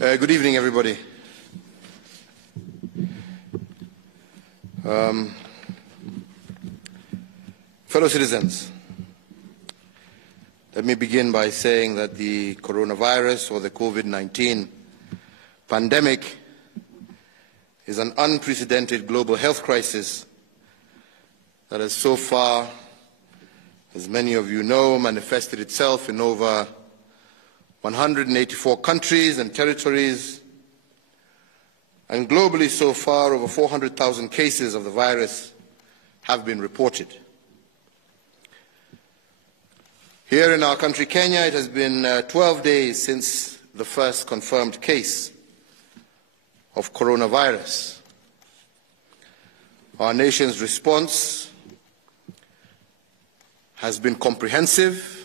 Good evening, everybody. Fellow citizens, let me begin by saying that the coronavirus, or the COVID-19 pandemic, is an unprecedented global health crisis that has so far, as many of you know, manifested itself in over 184 countries and territories, and globally so far over 400,000 cases of the virus have been reported. Here in our country, Kenya, it has been 12 days since the first confirmed case of coronavirus. Our nation's response has been comprehensive,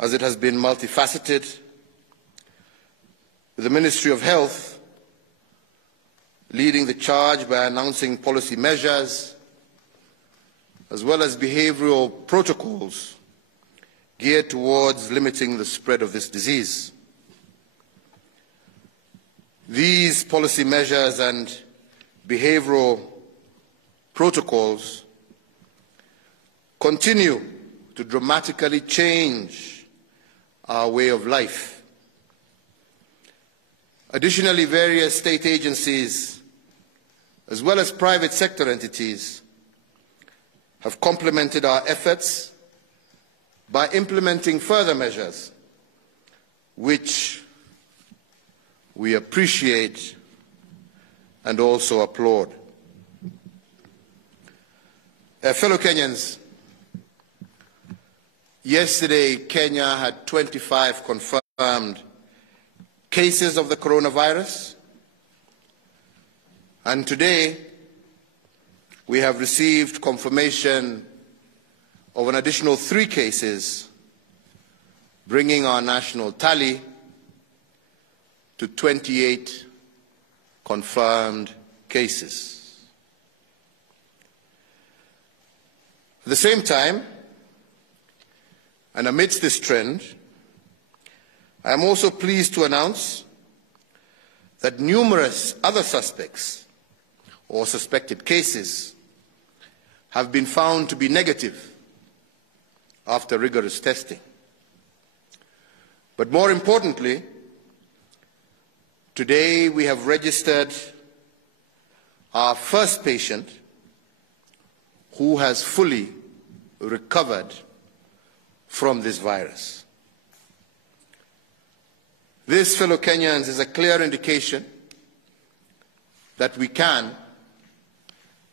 as it has been multifaceted, with the Ministry of Health leading the charge by announcing policy measures as well as behavioral protocols geared towards limiting the spread of this disease. These policy measures and behavioral protocols continue to dramatically change our way of life. Additionally, various state agencies, as well as private sector entities, have complemented our efforts by implementing further measures, which we appreciate and also applaud. Fellow Kenyans, yesterday, Kenya had 25 confirmed cases of the coronavirus, and today we have received confirmation of an additional 3 cases, bringing our national tally to 28 confirmed cases. At the same time, and amidst this trend, I am also pleased to announce that numerous other suspects or suspected cases have been found to be negative after rigorous testing. But more importantly, today we have registered our first patient who has fully recovered from this virus. This, fellow Kenyans, is a clear indication that we can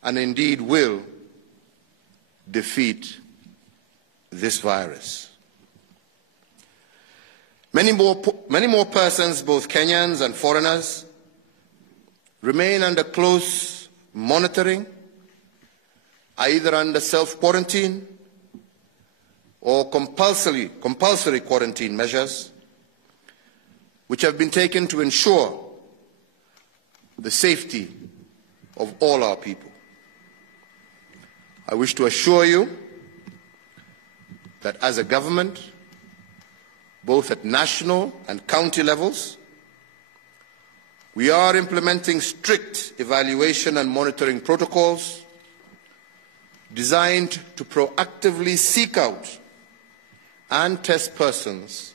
and indeed will defeat this virus. Many more persons, both Kenyans and foreigners, remain under close monitoring, either under self-quarantine or compulsory quarantine measures, which have been taken to ensure the safety of all our people. I wish to assure you that as a government, both at national and county levels, we are implementing strict evaluation and monitoring protocols designed to proactively seek out and test persons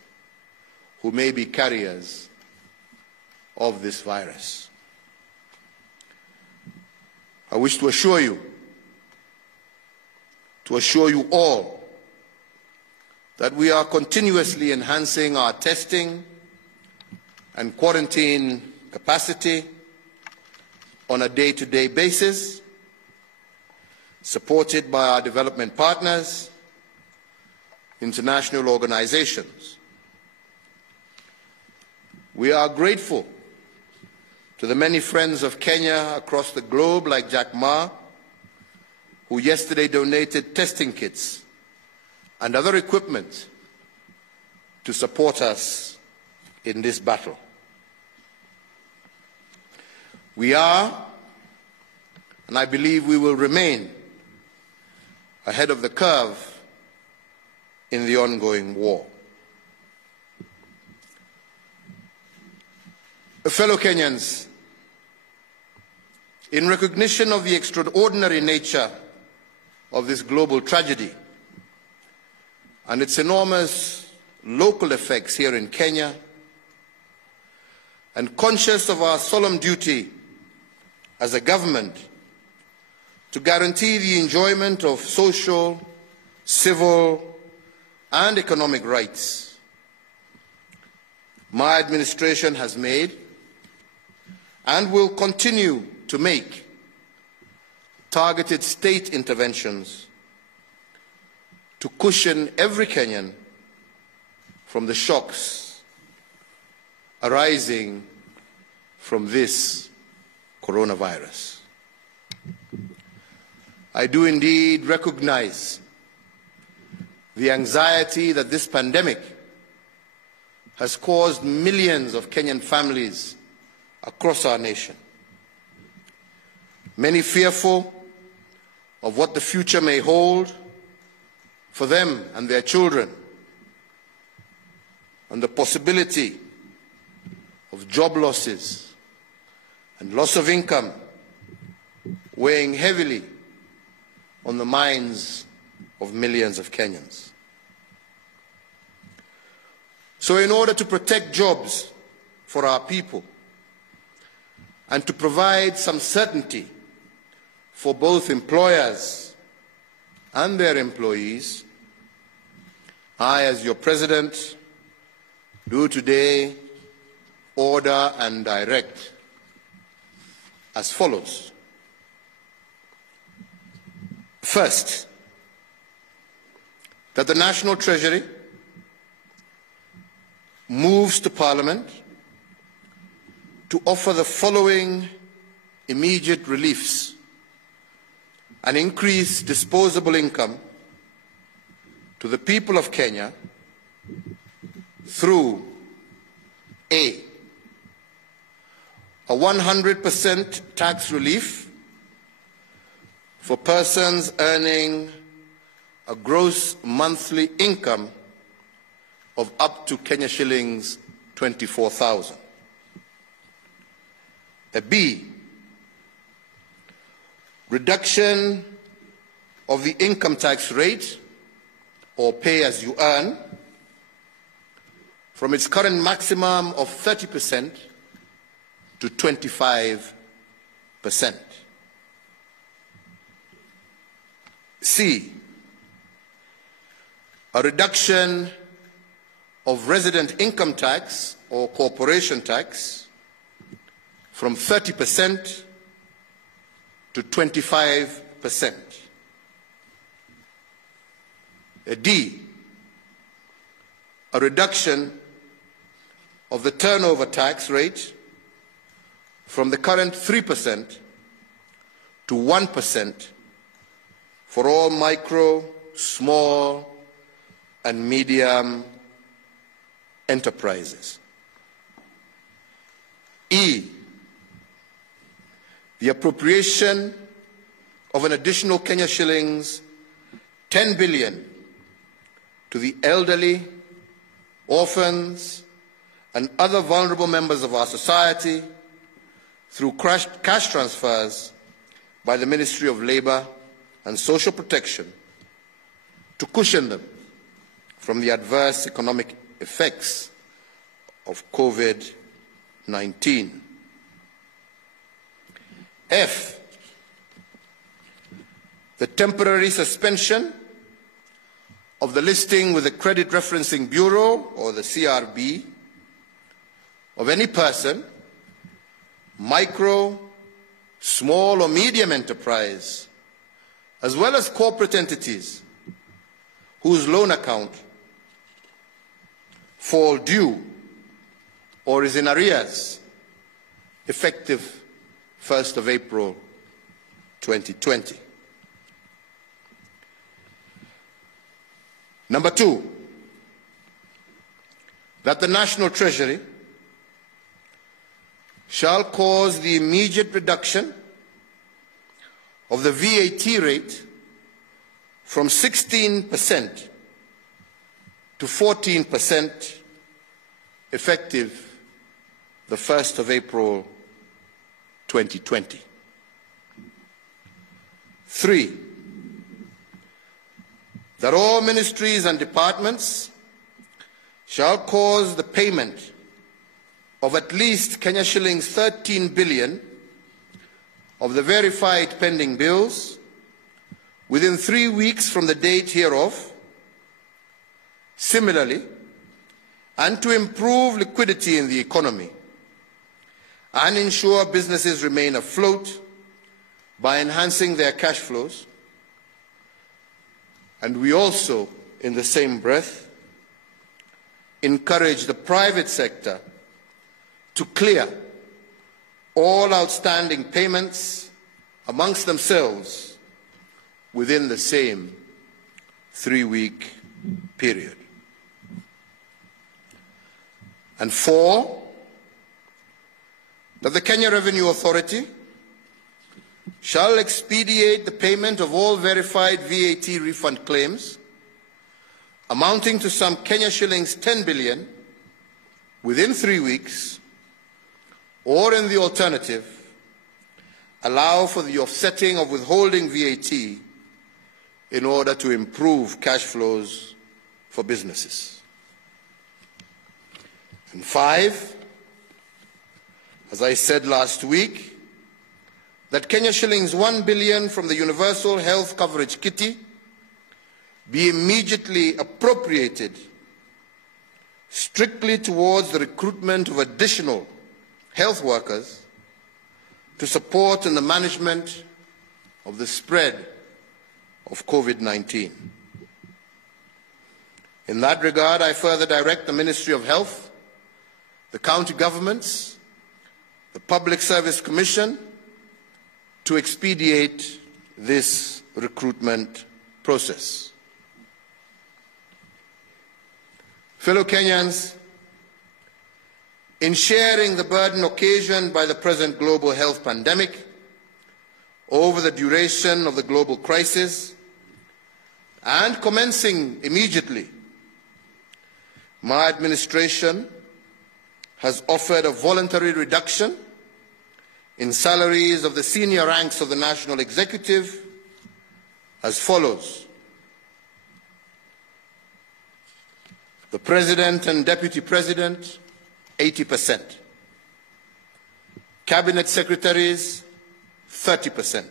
who may be carriers of this virus. I wish to assure you all, that we are continuously enhancing our testing and quarantine capacity on a day-to-day basis, supported by our development partners, international organizations. We are grateful to the many friends of Kenya across the globe, like Jack Ma, who yesterday donated testing kits and other equipment to support us in this battle. We are, and I believe we will remain, ahead of the curve in the ongoing war. Fellow Kenyans, in recognition of the extraordinary nature of this global tragedy and its enormous local effects here in Kenya, and conscious of our solemn duty as a government to guarantee the enjoyment of social, civil, and economic rights, my administration has made and will continue to make targeted state interventions to cushion every Kenyan from the shocks arising from this coronavirus. I do indeed recognize the anxiety that this pandemic has caused millions of Kenyan families across our nation. Many fearful of what the future may hold for them and their children, and the possibility of job losses and loss of income weighing heavily on the minds of millions of Kenyans. So in order to protect jobs for our people and to provide some certainty for both employers and their employees, I, as your President, do today order and direct as follows. First, that the National Treasury moves to Parliament to offer the following immediate reliefs and increase disposable income to the people of Kenya through A 100% tax relief for persons earning a gross monthly income of up to Kenya shillings 24,000. A B, reduction of the income tax rate or pay as you earn from its current maximum of 30% to 25%. C, a reduction of resident income tax or corporation tax from 30% to 25%. D, a reduction of the turnover tax rate from the current 3% to 1% for all micro, small, and medium enterprises. E, the appropriation of an additional Kenya shillings 10 billion to the elderly, orphans, and other vulnerable members of our society through cash transfers by the Ministry of Labour and Social Protection to cushion them from the adverse economic effects of COVID-19. F, the temporary suspension of the listing with the Credit Referencing Bureau, or the CRB, of any person, micro, small or medium enterprise, as well as corporate entities whose loan account fall due or is in arrears effective 1st of April 2020. Number 2, that the National Treasury shall cause the immediate reduction of the VAT rate from 16% to 14% effective the 1st of April 2020. 3, that all ministries and departments shall cause the payment of at least Kenya shillings 13 billion of the verified pending bills within 3 weeks from the date hereof. Similarly, and to improve liquidity in the economy and ensure businesses remain afloat by enhancing their cash flows. And we also, in the same breath, encourage the private sector to clear all outstanding payments amongst themselves within the same 3-week period. And 4, that the Kenya Revenue Authority shall expedite the payment of all verified VAT refund claims amounting to some Kenya shillings 10 billion within 3 weeks, or in the alternative, allow for the offsetting of withholding VAT in order to improve cash flows for businesses. And 5, as I said last week, that Kenya shillings 1 billion from the Universal Health Coverage Kitty be immediately appropriated strictly towards the recruitment of additional health workers to support in the management of the spread of COVID-19. In that regard, I further direct the Ministry of Health, the county governments, the Public Service Commission to expedite this recruitment process. Fellow Kenyans, in sharing the burden occasioned by the present global health pandemic over the duration of the global crisis and commencing immediately, my administration has offered a voluntary reduction in salaries of the senior ranks of the National Executive as follows. The President and Deputy President, 80%. Cabinet Secretaries, 30%.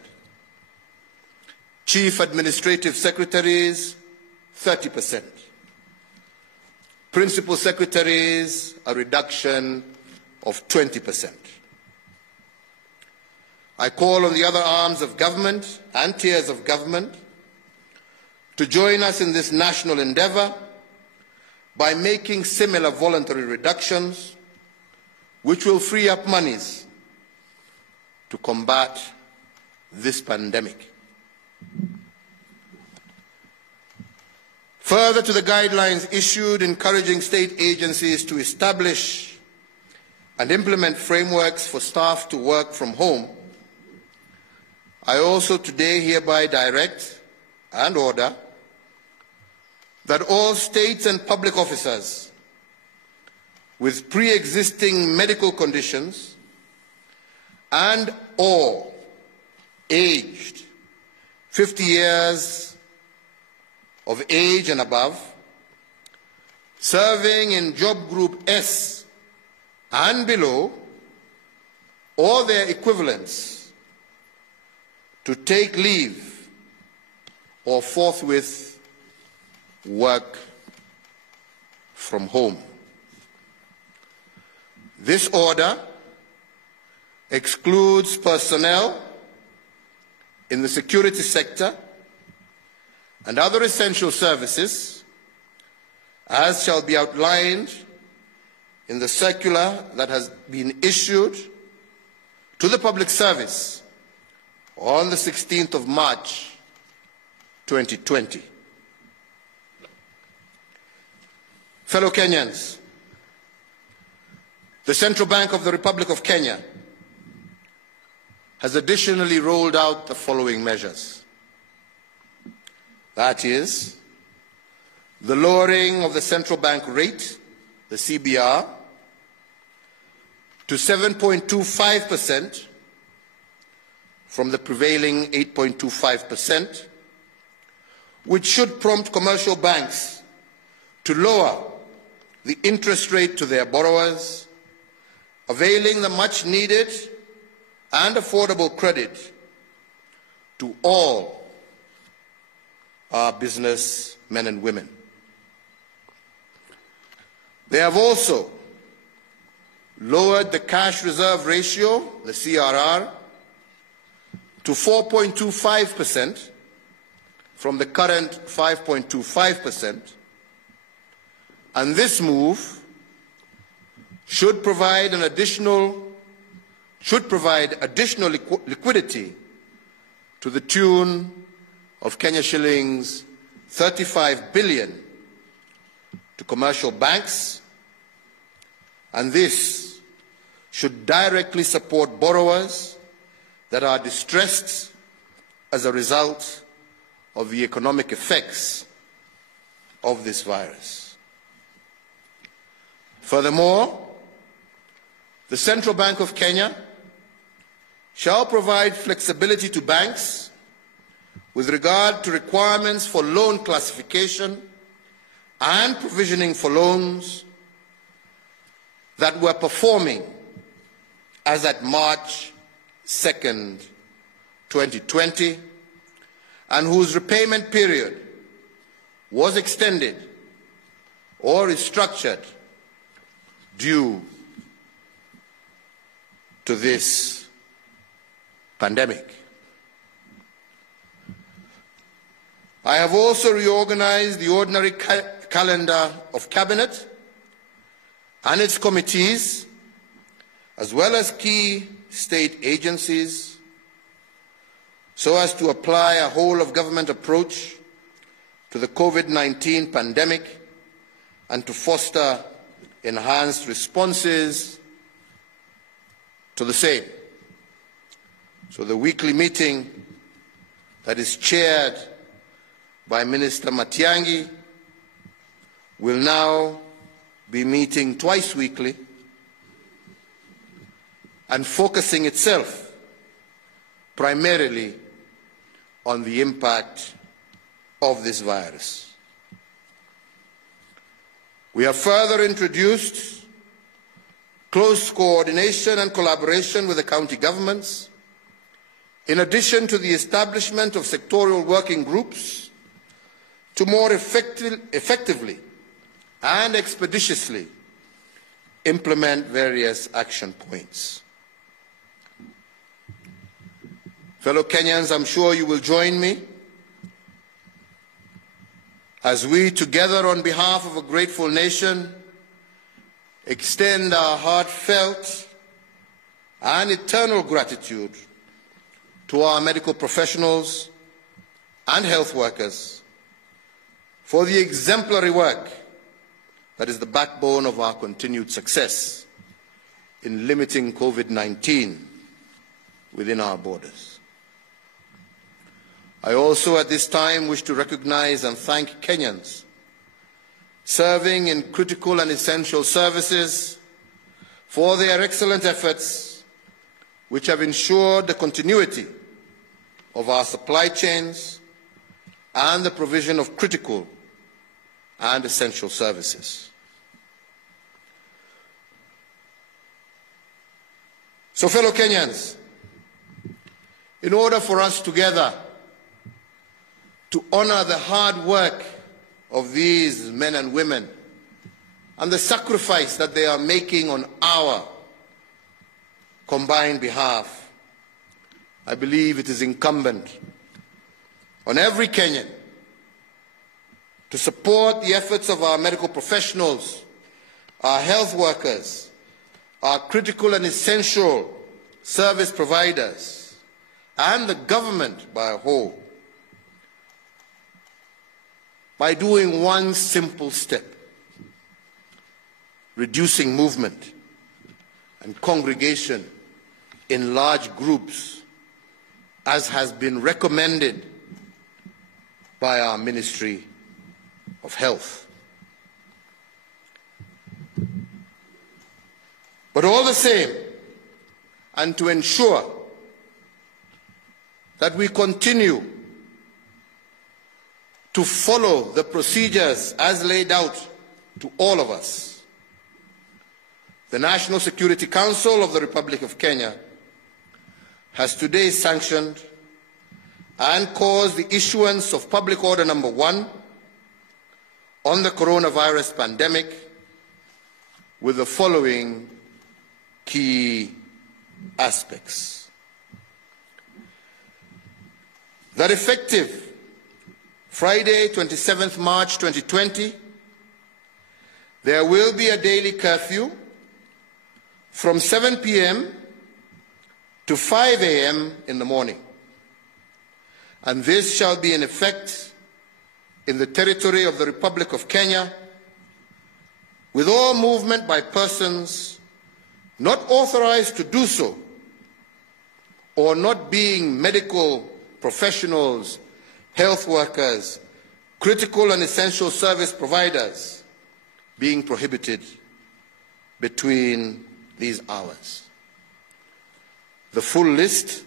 Chief Administrative Secretaries, 30%. Principal Secretaries, a reduction of 20%. I call on the other arms of government and tiers of government to join us in this national endeavour by making similar voluntary reductions, which will free up monies to combat this pandemic. Further to the guidelines issued encouraging state agencies to establish and implement frameworks for staff to work from home, I also today hereby direct and order that all state and public officers with pre-existing medical conditions and or aged 50 years of age and above, serving in job group S and below, or their equivalents, to take leave or forthwith work from home. This order excludes personnel in the security sector and other essential services, as shall be outlined in the circular that has been issued to the public service on the 16th of March 2020. Fellow Kenyans, the Central Bank of the Republic of Kenya has additionally rolled out the following measures. That is, the lowering of the central bank rate, the CBR, to 7.25% from the prevailing 8.25%, which should prompt commercial banks to lower the interest rate to their borrowers, availing the much-needed and affordable credit to all our business men and women. They have also lowered the cash reserve ratio, the CRR, to 4.25% from the current 5.25%, and this move should provide additional liquidity to the tune of Kenya shillings 35 billion to commercial banks, and this should directly support borrowers that are distressed as a result of the economic effects of this virus. Furthermore, the Central Bank of Kenya shall provide flexibility to banks with regard to requirements for loan classification and provisioning for loans that were performing as at March 2nd, 2020, and whose repayment period was extended or restructured due to this pandemic. I have also reorganized the ordinary calendar of Cabinet and its committees, as well as key state agencies, so as to apply a whole-of-government approach to the COVID-19 pandemic and to foster enhanced responses to the same. So the weekly meeting that is chaired by Minister Matiang'i will now be meeting twice weekly and focusing itself primarily on the impact of this virus. We have further introduced close coordination and collaboration with the county governments, in addition to the establishment of sectoral working groups to more effectively and expeditiously implement various action points. Fellow Kenyans, I'm sure you will join me as we, together on behalf of a grateful nation, extend our heartfelt and eternal gratitude to our medical professionals and health workers for the exemplary work that is the backbone of our continued success in limiting COVID-19 within our borders. I also at this time wish to recognize and thank Kenyans serving in critical and essential services for their excellent efforts, which have ensured the continuity of our supply chains and the provision of critical and essential services. So, fellow Kenyans, in order for us together to honor the hard work of these men and women and the sacrifice that they are making on our combined behalf, I believe it is incumbent on every Kenyan to support the efforts of our medical professionals, our health workers, our critical and essential service providers, and the government by a whole, by doing one simple step: reducing movement and congregation in large groups, as has been recommended by our Ministry of Health. But all the same, and to ensure that we continue to follow the procedures as laid out to all of us, the National Security Council of the Republic of Kenya has today sanctioned and caused the issuance of Public Order Number 1 on the coronavirus pandemic with the following key aspects. That effective Friday, 27th March 2020, there will be a daily curfew from 7 p.m. to 5 a.m. in the morning. And this shall be in effect in the territory of the Republic of Kenya, with all movement by persons not authorized to do so, or not being medical professionals, health workers, critical and essential service providers, being prohibited between these hours. The full list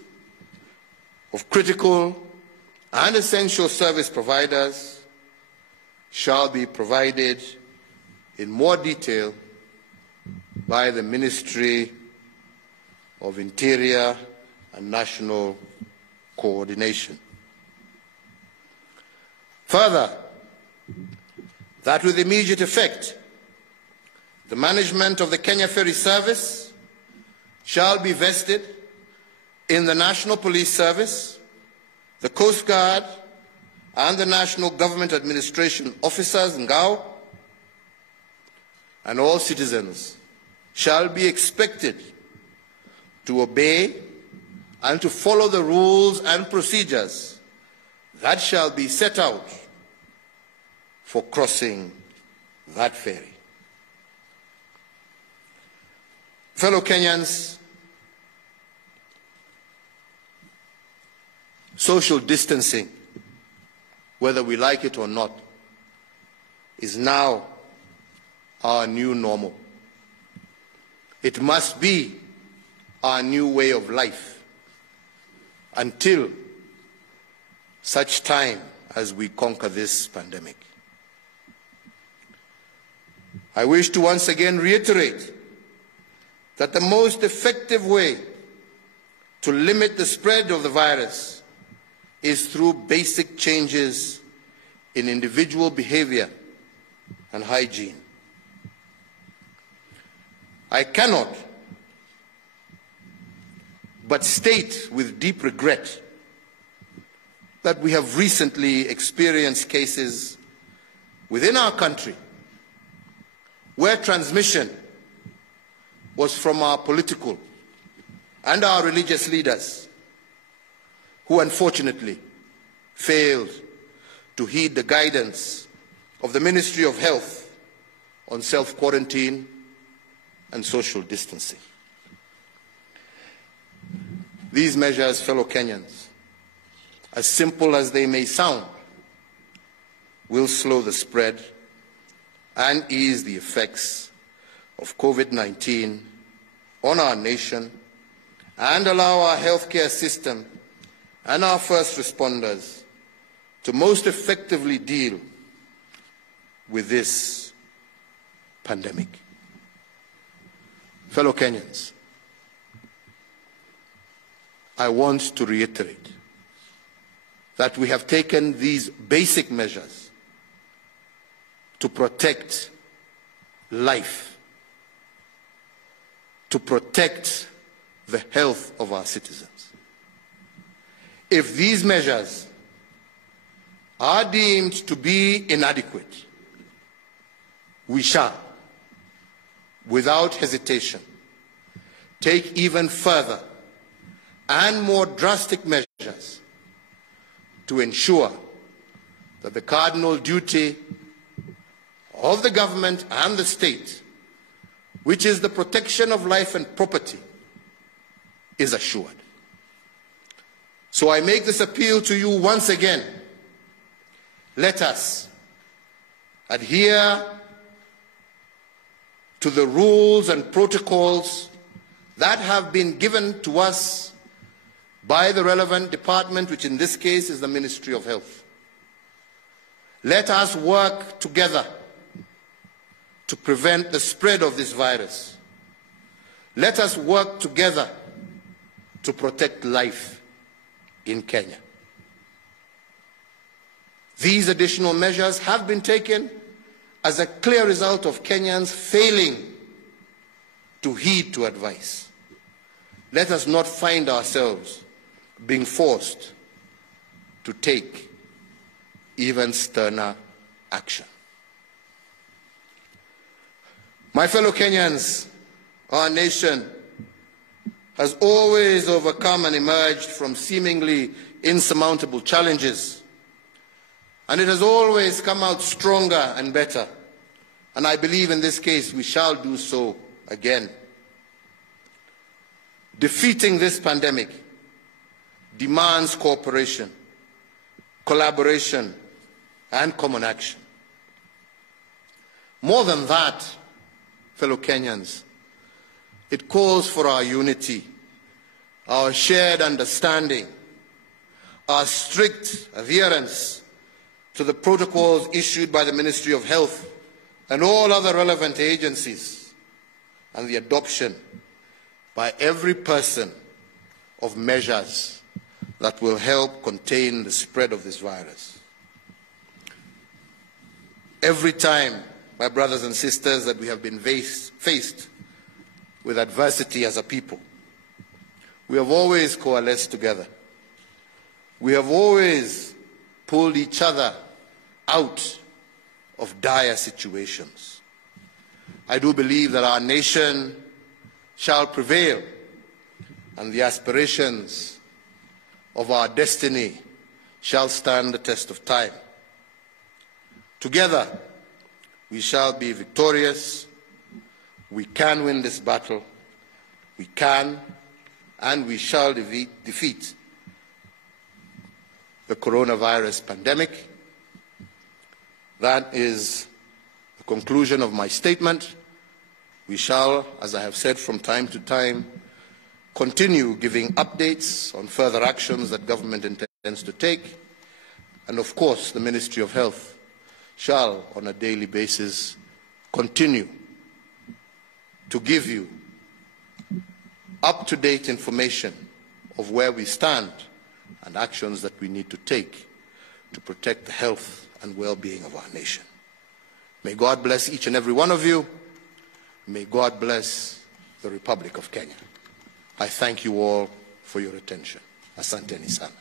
of critical and essential service providers shall be provided in more detail by the Ministry of Interior and National Coordination. Further, that with immediate effect, the management of the Kenya Ferry Service shall be vested in the National Police Service, the Coast Guard, and the National Government Administration officers, NGAO, and all citizens shall be expected to obey and to follow the rules and procedures that shall be set out for crossing that ferry. Fellow Kenyans, social distancing, whether we like it or not, is now our new normal. It must be our new way of life until such time as we conquer this pandemic. I wish to once again reiterate that the most effective way to limit the spread of the virus is through basic changes in individual behavior and hygiene. I cannot but state with deep regret that we have recently experienced cases within our country where transmission was from our political and our religious leaders, who unfortunately failed to heed the guidance of the Ministry of Health on self-quarantine and social distancing. These measures, fellow Kenyans, as simple as they may sound, will slow the spread and ease the effects of COVID-19 on our nation and allow our healthcare system and our first responders to most effectively deal with this pandemic. Fellow Kenyans, I want to reiterate that we have taken these basic measures to protect life, to protect the health of our citizens. If these measures are deemed to be inadequate, we shall, without hesitation, take even further and more drastic measures to ensure that the cardinal duty of the government and the state, which is the protection of life and property, is assured. So I make this appeal to you once again. Let us adhere to the rules and protocols that have been given to us by the relevant department, which in this case is the Ministry of Health. Let us work together to prevent the spread of this virus. Let us work together to protect life in Kenya. These additional measures have been taken as a clear result of Kenyans failing to heed to advice. Let us not find ourselves being forced to take even sterner action. My fellow Kenyans, our nation has always overcome and emerged from seemingly insurmountable challenges, and it has always come out stronger and better. And I believe in this case we shall do so again. Defeating this pandemic demands cooperation, collaboration, and common action. More than that, fellow Kenyans, it calls for our unity, our shared understanding, our strict adherence to the protocols issued by the Ministry of Health and all other relevant agencies, and the adoption by every person of measures that will help contain the spread of this virus. Every time, my brothers and sisters, that we have been faced with adversity as a people, we have always coalesced together. We have always pulled each other out of dire situations. I do believe that our nation shall prevail, and the aspirations of our destiny shall stand the test of time. Together, we shall be victorious. We can win this battle. We can and we shall defeat the coronavirus pandemic. That is the conclusion of my statement. We shall, as I have said from time to time, continue giving updates on further actions that government intends to take. And of course, the Ministry of Health shall, on a daily basis, continue to give you up-to-date information of where we stand and actions that we need to take to protect the health and well-being of our nation. May God bless each and every one of you. May God bless the Republic of Kenya. I thank you all for your attention. Asanteni sana.